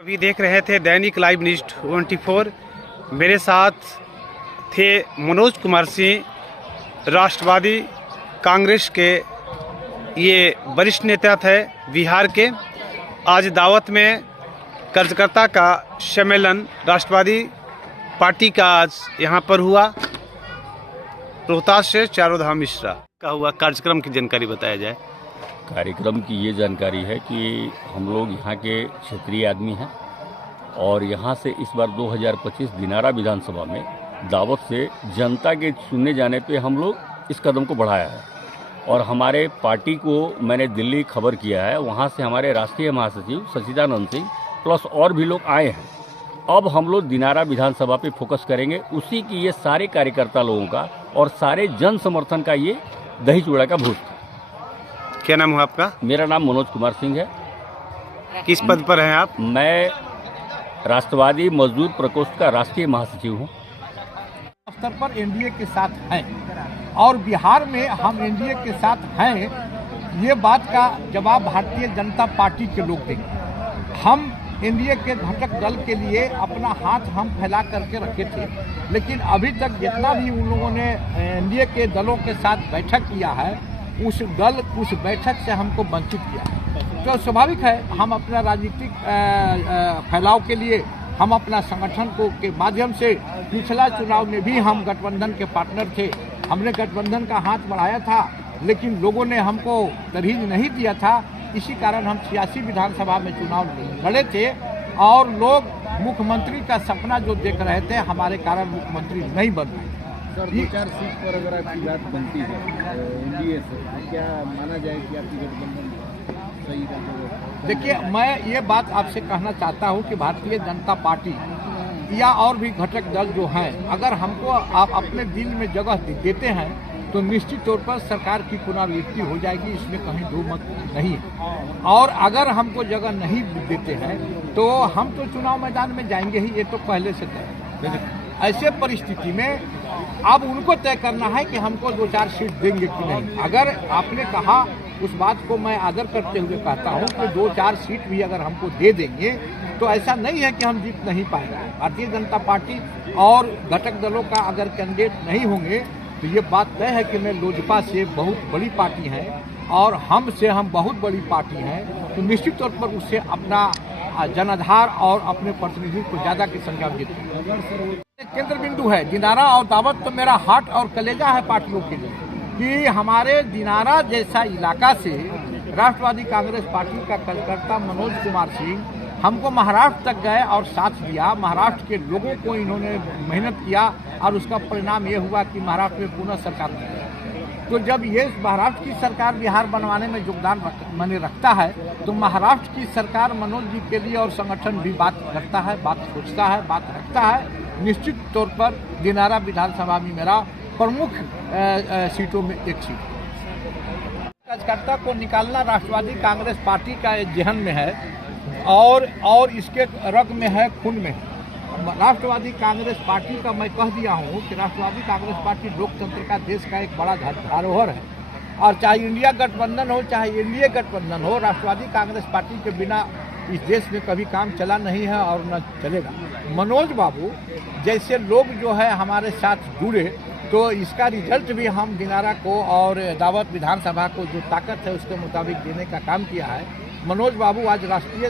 अभी देख रहे थे दैनिक लाइव न्यूज 24। मेरे साथ थे मनोज कुमार सिंह, राष्ट्रवादी कांग्रेस के ये वरिष्ठ नेता थे बिहार के। आज दावत में कार्यकर्ता का सम्मेलन राष्ट्रवादी पार्टी का आज यहाँ पर हुआ। रोहतास से चारोधाम मिश्रा का हुआ। कार्यक्रम की जानकारी बताया जाए। कार्यक्रम की ये जानकारी है कि हम लोग यहाँ के क्षेत्रीय आदमी हैं और यहाँ से इस बार 2025 दिनारा विधानसभा में दावत से जनता के चुने जाने पे हम लोग इस कदम को बढ़ाया है। और हमारे पार्टी को मैंने दिल्ली खबर किया है, वहाँ से हमारे राष्ट्रीय महासचिव सच्चिदानंद सिंह प्लस और भी लोग आए हैं। अब हम लोग दिनारा विधानसभा पे फोकस करेंगे। उसी की ये सारे कार्यकर्ता लोगों का और सारे जन समर्थन का ये दही चूड़ा का भोज था। क्या नाम है आपका? मेरा नाम मनोज कुमार सिंह है। किस पद पर हैं आप? मैं राष्ट्रवादी मजदूर प्रकोष्ठ का राष्ट्रीय महासचिव हूँ। स्तर पर एनडीए के साथ हैं और बिहार में हम एनडीए के साथ हैं, ये बात का जवाब भारतीय जनता पार्टी के लोग देंगे। हम एनडीए के घटक दल के लिए अपना हाथ हम फैला करके रखे थे, लेकिन अभी तक जितना भी उन लोगों ने एनडीए के दलों के साथ बैठक किया है, उस बैठक से हमको वंचित किया। तो स्वाभाविक है, हम अपना राजनीतिक फैलाव के लिए हम अपना संगठन को के माध्यम से पिछला चुनाव में भी हम गठबंधन के पार्टनर थे। हमने गठबंधन का हाथ बढ़ाया था, लेकिन लोगों ने हमको तरहीज नहीं दिया था। इसी कारण हम 86 विधानसभा में चुनाव लड़े थे और लोग मुख्यमंत्री का सपना जो देख रहे थे, हमारे कारण मुख्यमंत्री नहीं बन पाए। सर, 2-4 सीट पर अगर आपकी बात बनती है एनडीए से, क्या माना जाए कि आपकी गठबंधन सही है? देखिए, मैं ये बात आपसे कहना चाहता हूँ कि भारतीय जनता पार्टी या और भी घटक दल जो हैं, अगर हमको आप अपने दिल में जगह देते हैं तो निश्चित तौर पर सरकार की पुनरावृत्ति हो जाएगी, इसमें कहीं दो मत नहीं है। और अगर हमको जगह नहीं देते हैं तो हम तो चुनाव मैदान में जाएंगे ही, ये तो पहले से तय है। ऐसे परिस्थिति में अब उनको तय करना है कि हमको 2-4 सीट देंगे कि नहीं। अगर आपने कहा, उस बात को मैं आदर करते हुए कहता हूं कि 2-4 सीट भी अगर हमको दे देंगे तो ऐसा नहीं है कि हम जीत नहीं पाएंगे। भारतीय जनता पार्टी और घटक दलों का अगर कैंडिडेट नहीं होंगे तो ये बात तय है कि मैं लोजपा से बहुत बड़ी पार्टी है और हम बहुत बड़ी पार्टी हैं, तो निश्चित तौर पर उससे अपना जनाधार और अपने प्रतिनिधि को ज़्यादा की संख्या में जीतेंगे। केंद्र बिंदु है दिनारा और दावत, तो मेरा हार्ट और कलेजा है पार्टियों के लिए कि हमारे दिनारा जैसा इलाका से राष्ट्रवादी कांग्रेस पार्टी का कार्यकर्ता मनोज कुमार सिंह हमको महाराष्ट्र तक गए और साथ दिया। महाराष्ट्र के लोगों को इन्होंने मेहनत किया और उसका परिणाम ये हुआ कि महाराष्ट्र में पुनः सरकार बनी। तो जब ये महाराष्ट्र की सरकार बिहार बनवाने में योगदान रखता है, तो महाराष्ट्र की सरकार मनोज जी के लिए और संगठन भी बात करता है, बात सोचता है, बात रखता है। निश्चित तौर पर दिनारा विधानसभा में मेरा प्रमुख सीटों में एक सीट। कार्यकर्ता को निकालना राष्ट्रवादी कांग्रेस पार्टी का जहन में है और इसके रग में है, खून में है। राष्ट्रवादी कांग्रेस पार्टी का मैं कह दिया हूँ कि राष्ट्रवादी कांग्रेस पार्टी लोकतंत्र का देश का एक बड़ा धरोहर है। और चाहे इंडिया गठबंधन हो, चाहे एनडीए गठबंधन हो, राष्ट्रवादी कांग्रेस पार्टी के बिना इस देश में कभी काम चला नहीं है और न चलेगा। मनोज बाबू जैसे लोग जो है हमारे साथ जुड़े, तो इसका रिजल्ट भी हम दिनारा को और दावत विधानसभा को जो ताकत है उसके मुताबिक देने का काम किया है। मनोज बाबू आज राष्ट्रीय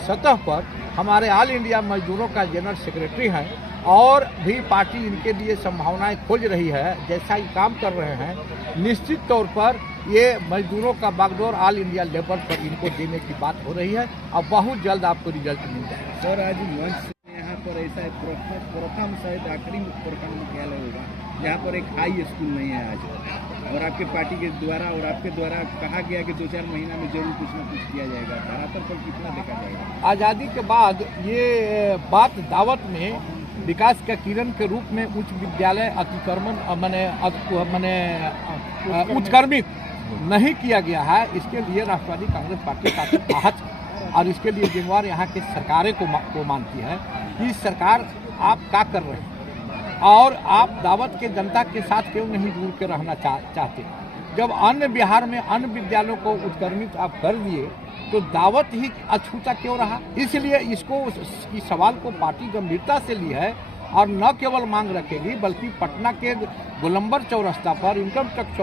सतह पर हमारे ऑल इंडिया मजदूरों का जनरल सेक्रेटरी हैं और भी पार्टी इनके लिए संभावनाएं खोज रही है। जैसा ये काम कर रहे हैं, निश्चित तौर पर ये मजदूरों का बागडोर ऑल इंडिया लेवल पर इनको देने की बात हो रही है और बहुत जल्द आपको रिजल्ट मिल जाएगा। सर, आज मंच से यहाँ पर ऐसा प्रथम शायद आखिरी प्रखंड मुख्यालय होगा जहाँ पर एक हाई स्कूल नहीं है आज, और आपके पार्टी के द्वारा और आपके द्वारा कहा गया कि 2-4 महीना में जरूर कुछ न कुछ किया जाएगा। धरातल पर कितना देखा जाएगा? आज़ादी के बाद ये बात दावत में विकास का किरण के रूप में उच्च विद्यालय अतिक्रमण उत्क्रमित नहीं किया गया है। इसके लिए राष्ट्रवादी कांग्रेस पार्टी काफी आहत है और इसके लिए जिम्मेवार यहाँ की सरकारें को मानती है कि सरकार आप क्या कर रहे हैं और आप दावत के जनता के साथ क्यों नहीं जुड़ के रहना चाहते। जब अन्य बिहार में अन्य विद्यालयों को उत्क्रमित आप कर दिए तो दावत ही अछूता क्यों रहा? इसलिए इस सवाल को पार्टी गंभीरता से ली है और न केवल मांग रखेगी बल्कि पटना के गोलंबर चौरास्ता पर, इनकम टैक्स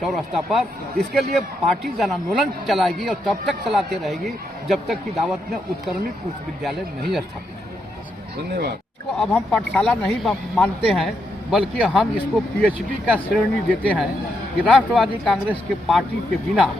चौरास्ता पर इसके लिए पार्टी जन आंदोलन चलाएगी और तब तक चलाते रहेगी जब तक कि दावत में उत्क्रमित उच्च विद्यालय नहीं स्थापित हो। धन्यवाद। इसको अब हम पाठशाला नहीं मानते हैं बल्कि हम इसको पीएचडी का श्रेणी देते हैं कि राष्ट्रवादी कांग्रेस के पार्टी के बिना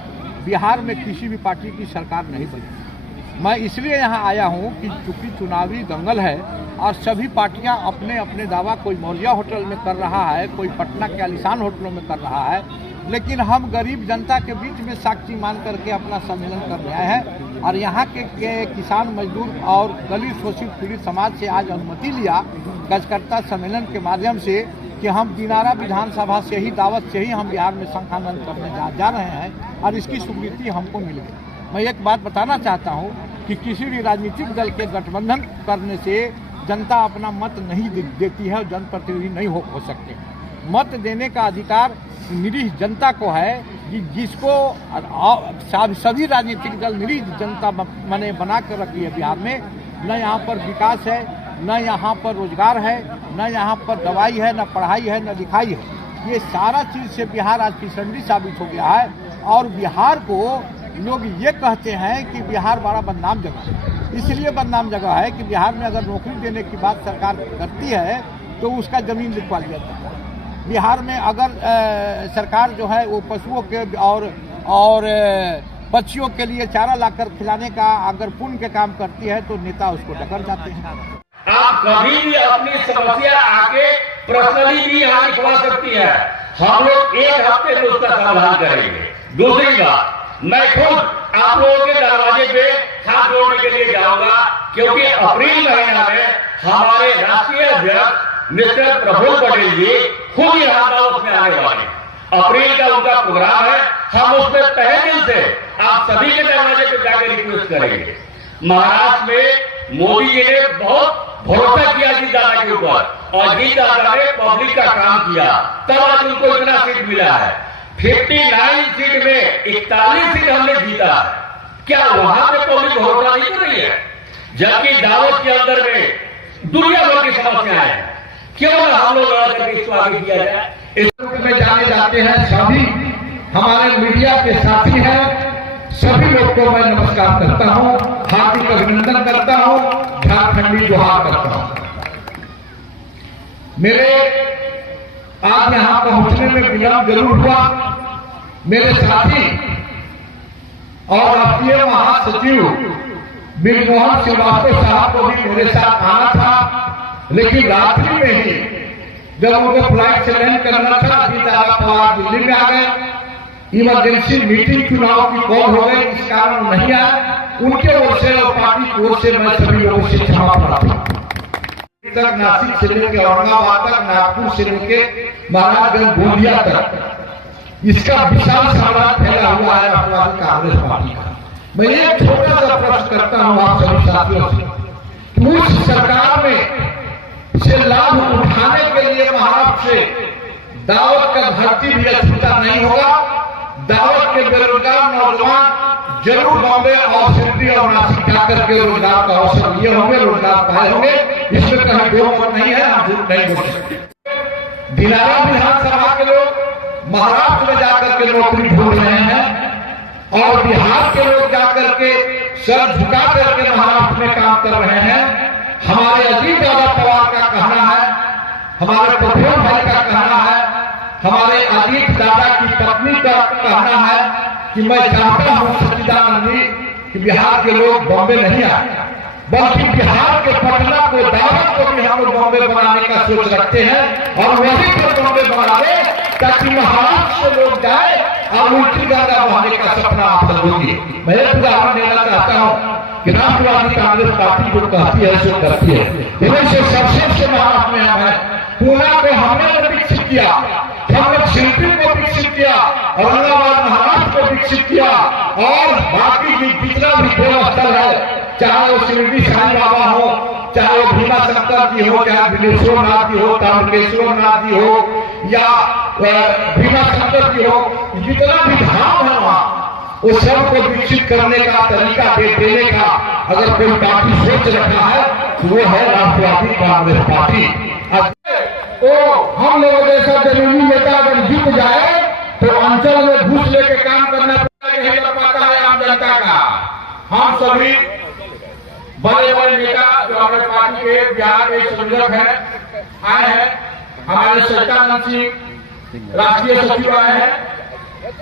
बिहार में किसी भी पार्टी की सरकार नहीं बनी। मैं इसलिए यहाँ आया हूँ कि चूंकि चुनावी दंगल है और सभी पार्टियां अपने अपने दावा, कोई मौर्या होटल में कर रहा है, कोई पटना के आलिशान होटलों में कर रहा है, लेकिन हम गरीब जनता के बीच में साक्षी मान करके अपना सम्मेलन कर रहे हैं। और यहाँ के किसान, मजदूर और दलित शोषित पीड़ित समाज से आज अनुमति लिया कार्यकर्ता सम्मेलन के माध्यम से कि हम दिनारा विधानसभा से ही, दावत से ही हम बिहार में संखानंद करने जा रहे हैं और इसकी स्वीकृति हमको मिल गई। मैं एक बात बताना चाहता हूँ कि किसी भी राजनीतिक दल के गठबंधन करने से जनता अपना मत नहीं देती है और जनप्रतिनिधि नहीं हो सकते। मत देने का अधिकार निरीह जनता को है, जिसको सभी राजनीतिक दल निरीह जनता बना कर रखी है बिहार में। न यहाँ पर विकास है, न यहाँ पर रोजगार है, न यहाँ पर दवाई है, न पढ़ाई है, न लिखाई है। ये सारा चीज़ से बिहार आज फिसड्डी साबित हो गया है और बिहार को लोग ये कहते हैं कि बिहार बड़ा बदनाम जगह है। इसलिए बदनाम जगह है कि बिहार में अगर नौकरी देने की बात सरकार करती है तो उसका जमीन लिखवा लिया जाता है। बिहार में अगर सरकार जो है वो पशुओं के और पक्षियों के लिए चारा लाकर खिलाने का अगर पुण्य के काम करती है तो नेता उसको टकर जाते हैं। आप कभी भी अपनी समस्या आके पर्सनली भी यहाँ लिखवा सकती है, हम लोग एक हफ्ते में उसका समाधान करेंगे। दूसरी बात, मैं खुद आप लोगों के दरवाजे पे हाथ जोड़ने के लिए जाऊंगा क्योंकि अप्रैल महीना में हमारे राष्ट्रीय अध्यक्ष मिस्टर प्रफुल्ल पटेल जी खुद यहाँ दावत में आने वाले। अप्रैल का उनका प्रोग्राम है, हम उसमें तहे दिल से आप सभी के दरवाजे पे जाकर रिक्वेस्ट करेंगे। महाराष्ट्र में मोदी जी ने बहुत भरोसा किया जी दादा के ऊपर और जी दादा ने पब्लिक का काम किया, तब आज उनको इतना सीट मिला है। 59 सीट में 41 सीट हमने जीता। क्या वहां पे पब्लिक भरोसा नहीं कर रही है? जबकि दावत के अंदर में दुनिया भर की समस्याएं हैं, क्यों ना हम लोग लड़ करके इसको आगे किया जाए? इस में जाने जाते हैं सभी हमारे मीडिया के साथी हैं, सभी लोग को मैं नमस्कार करता हूं, हार्दिक अभिनंदन करता हूं, झारखंडी जोहार करता हूं। मेरे आज यहां पहुंचने में विलंब जरूर हुआ। मेरे साथी और राष्ट्रीय महासचिव बिरमोहन श्रीवास्तव साहब को भी मेरे साथ आना था, लेकिन रात्रि में ही जब उनको फ्लाइट से लैंड करना था अजीत पवार दिल्ली में आ गए। इमरजेंसी मीटिंग चुनाव की कॉल हो गई, इस कारण नहीं आया। उनके ओर से और पार्टी की ओर से मैं सभी लोगों से क्षमा प्रार्थना तक, नासिक से लेकर औरंगाबाद तक, नागपुर से लेकर महाराजगंज गोंदिया तक इसका विशाल साम्राज्य फैला हुआ है राष्ट्रवादी कांग्रेस पार्टी का। मैं एक छोटा सा प्रश्न करता हूं आप सभी साथियों से, उस सरकार में से लाभ उठाने के लिए महाराष्ट्र से दावत का भर्ती भी अछूता नहीं होगा। दावत के बेरोजगार नौजवान जरूर बॉम्बे और सिडनी और नासिक जाकर के रोजगार का अवसर लिए होंगे, रोजगार पाए होंगे, इसमें कहीं दो मत नहीं है, हम झूठ नहीं बोल सकते। दिनारा विधानसभा के लोग महाराष्ट्र में जाकर के नौकरी ढूंढ रहे हैं और बिहार के लोग जाकर के सर झुका करके महाराष्ट्र में काम कर रहे हैं। हमारे अजीत पवार का कहना है, हमारे प्रफुल्ल भाई का कहना है, हमारे अजीत दादा की पत्नी का कहना है कि मैं चाहता हूं सच्चिदानंद जी कि बिहार के लोग बॉम्बे नहीं आए, बल्कि बिहार के पटना को, दावत को भी हम लोग बॉम्बे बनाने का सोच रखते हैं और वहीं पर बॉम्बे बना दे ताकि महाराष्ट्र से लोग जाए और उल्टी गंगा बहाने का सपना आप होगी। मैं एक उदाहरण देना चाहता हूं कि राष्ट्रवादी कांग्रेस पार्टी जो कहती है सो करती है। इनमें से सबसे महाराष्ट्र में हम है, पूना को हमने विकसित किया, हमने शिल्पी को विकसित किया, औरंगाबाद महाराष्ट्र को विकसित किया और बाकी जितना भी देवस्थल है, चाहे वो शिरडी साईं बाबा हो, चाहे वो भीमा शंकर जी हो, चाहे बिलेश्वर नाथ जी हो, तारकेश्वर नाथ जी हो या भीमा शंकर जी हो, जितना भी धाम है वहां उस सब को विकसित करने का तरीका देने का अगर कोई पार्टी सोच रखा है तो वो है राष्ट्रवादी कांग्रेस पार्टी। तो हम लोगों जैसा जमीनी नेता अगर जीत जाए तो अंचल में घुस लेके काम करना नहीं कर पाता है आम जनता का। हम सभी बड़े बड़े नेता जो हमारे पार्टी के बिहार के संयोजक हैं आए हैं, हमारे सच्चिदानंद सिंह राष्ट्रीय सचिव आए हैं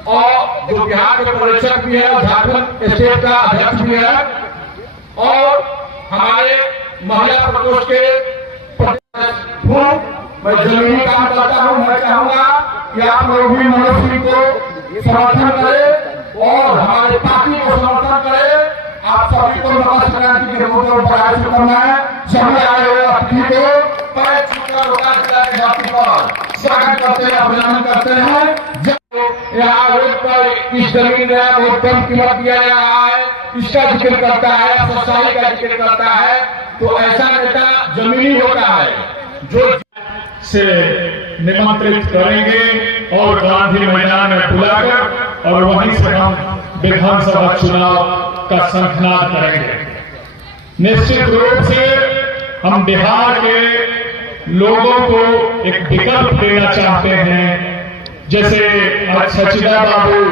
और जो बिहार के पर्यवेक्षक भी है, झारखंड स्टेट का अध्यक्ष भी है और हमारे महिला प्रकोष्ठ के मैं जमीनी काम करता हूँ। मैं चाहूंगा कि आप लोग भी मनोज सिंह को समर्थन करें और हमारे पार्टी को समर्थन करें। आप सभी को मकर संक्रांति के मौके पर शुभकामना है। सभी आए हुए अतिथि को पैर छूकर रोका जिला के धरती पर स्वागत करते हैं, अभिनंदन करते हैं। यहाँ रोड पर इस जमीन में बहुत कम कीमत दिया जा रहा है, इसका जिक्र करता है, सच्चाई का जिक्र करता है, तो ऐसा नेता जमीनी होता है जो से निमंत्रित करेंगे और गांधी मैदान में बुलाकर और वहीं से हम विधानसभा चुनाव का शंखनाद करेंगे। निश्चित रूप से हम बिहार के लोगों को एक विकल्प देना चाहते हैं। जैसे आज सचिदा बाबू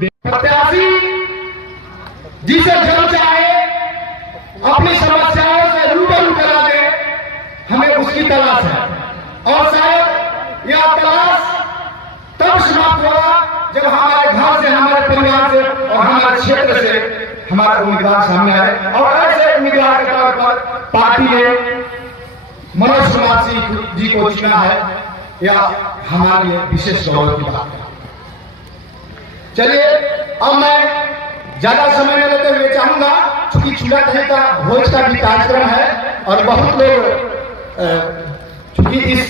प्रत्याशी जिसे जन चाहे अपनी समस्याओं से रूबरू करा दे, हमें उसकी तलाश है और शायद यह तलाश तब समाप्त होगा जब हमारे घर से, हमारे परिवार से और हमारे क्षेत्र से हमारा उम्मीदवार सामने आए। और ऐसे उम्मीदवार के तौर पर पार्टी ने मनोज कुमार सिंह जी को चुना है, यह हमारे लिए विशेष गौरव की बात है। चलिए अब मैं ज्यादा समय न लेते हुए चाहूंगा, चूंकि चूल्हा दही का भोज का भी कार्यक्रम है और बहुत लोग चूंकि इस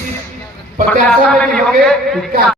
प्रत्याशा में भी होंगे